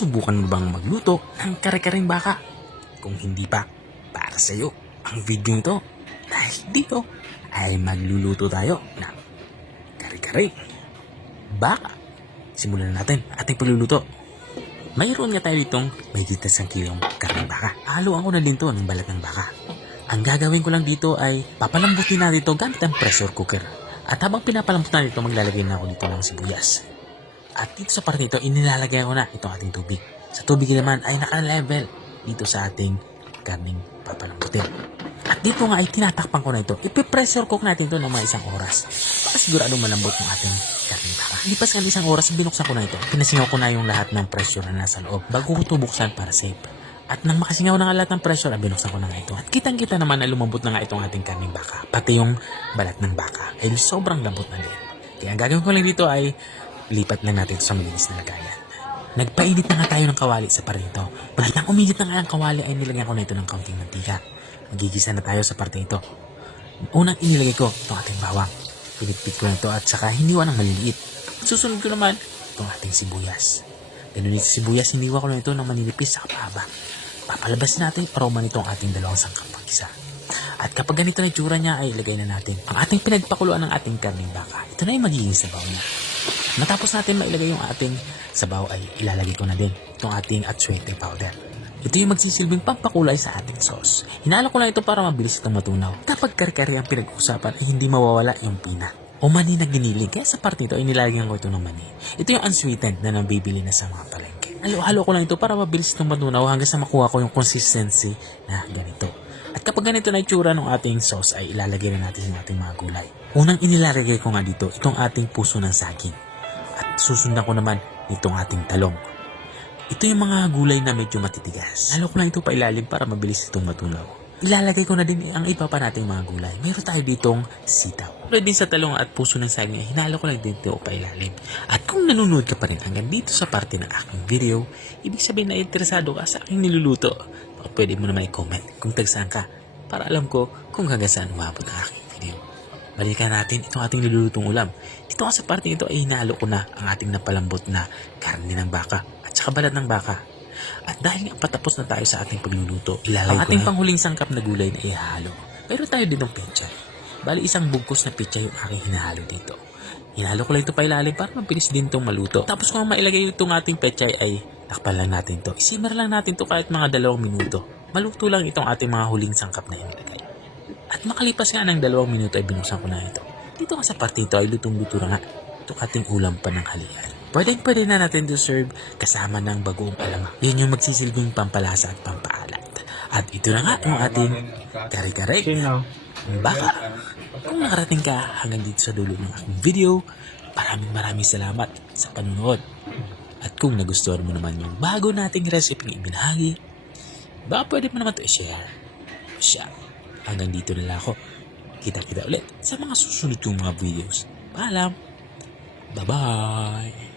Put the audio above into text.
Nasusubukan mo bang magluto ng kare-karing baka? Kung hindi pa, para sa iyo ang video ito. Dahil dito ay magluluto tayo ng kare-kare baka. Simulan na natin ating pagluluto. Mayroon nga tayo ditong may gitas ng kilong karne baka. Haluan ko na din to ng balat ng baka. Ang gagawin ko lang dito ay papalambutin natin ito gamit ang pressure cooker. At habang pinapalambot natin ito, maglalagay na ako dito ng sibuyas. At dito sa parte nito, inilalagay ko na itong ating tubig. Sa tubig naman ay naka-level dito sa ating karning papalambutin. At dito nga ay tinatakpan ko na ito. Ipipressure cook natin ito ng mga isang oras. Para sigurado malambot ng ating karning baka. Lipas ng isang oras, binuksan ko na ito. Pinasingaw ko na yung lahat ng pressure na nasa loob bago ko ito buksan para safe. At nang makasingaw na nga lahat ng pressure, ay binuksan ko na nga ito. At kitang-kita naman na lumambot na nga itong ating karning baka. Pati yung balat ng baka ay sobrang lambot na din. Kaya ang gagawin ko lang dito ay lipat lang natin sa malinis na lagayan. Nagpainit na nga tayo ng kawali sa parito. Pag nang uminit na nga ang kawali ay nilagyan ko na ito ng kaunting mantika. Magigisa na tayo sa parte ito. Unang inilagay ko itong ating bawang. Pinitpit ko na ito at saka hiniwa ng maliliit. Susunod ko naman itong ating sibuyas. Ganun din sibuyas, hiniwa ko na ito ng maninipis sa kapaba. Papalabas natin aroma nitong ating dalawang sangkap pag-isa. At kapag ganito na tsura niya ay ilagay na natin ang ating pinagpakuluan ng ating karning baka. Ito na yung magiging sabaw niya. Matapos natin mailagay yung ating sabaw ay ilalagay ko na din itong ating atsuete powder. Ito yung magsisilbing pampakulay sa ating sauce. Hinalo ko lang ito para mabilis itong matunaw. Kapag karkari ang pinag-usapan ay hindi mawawala yung peanut o mani na giniling. Kaya sa part nito ay nilagyan ko ito ng mani. Ito yung unsweetened na nabibili na sa mga palengke. Halo-halo ko lang ito para mabilis itong matunaw hanggang sa makuha ko yung consistency na ganito. At kapag ganito na itsura ng ating sauce ay ilalagay na natin yung ating mga gulay. Unang inilalagay ko nga dito itong ating puso ng saging. At susundan ko naman itong ating talong. Ito yung mga gulay na medyo matitigas. Halo ko lang ito pa ilalim para mabilis itong matunaw. Ilalagay ko na din ang iba pa nating mga gulay. Meron tayo ditong sitaw. Tulad din sa talong at puso ng saging, ay hinalo ko lang din ito pa ilalim. At kung nanonood ka pa rin hanggang dito sa parte ng aking video, ibig sabihin na interesado ka sa aking niluluto, pwede mo naman i-comment kung tagsaan ka para alam ko kung hanggang saan umabot ang aking video. Balikan natin itong ating nilulutong ulam. Dito nga sa parte nito ay hinalo ko na ang ating napalambot na karne ng baka at saka balat ng baka. At dahil nga patapos na tayo sa ating pagluluto, ilalagay ang ating panghuling sangkap na gulay na ihalo. Pero tayo din ng pechay. Bali isang bugkos na pechay yung aking hinahalo dito. Hinalo ko lang ito pa ilalim para mabilis din itong maluto. Tapos kung mailagay itong ating pechay ay takpan lang natin to. Isimmer lang natin to kahit mga dalawang minuto. Maluto lang itong ating mga huling sangkap na inilagay. At makalipas nga ng dalawang minuto ay binuksan ko na ito. Dito nga sa parte ito ay lutong-luto na nga itong ating ulam pa ng halian. Pwede pwede na natin to serve kasama ng bagoong alamang. Yan yung magsisilbing pampalasa at pampaalat. At ito na nga yung ating kare-kare baka. Kung nakarating ka hanggang dito sa dulo ng aking video, maraming maraming salamat sa panunood. At kung nagustuhan mo naman yung bago nating recipe na ibinahagi, baka pwede mo naman ito i-share. Siya. Hanggang dito na lang ako. Kita-kita ulit sa mga susunod kong mga videos. Paalam! Bye-bye!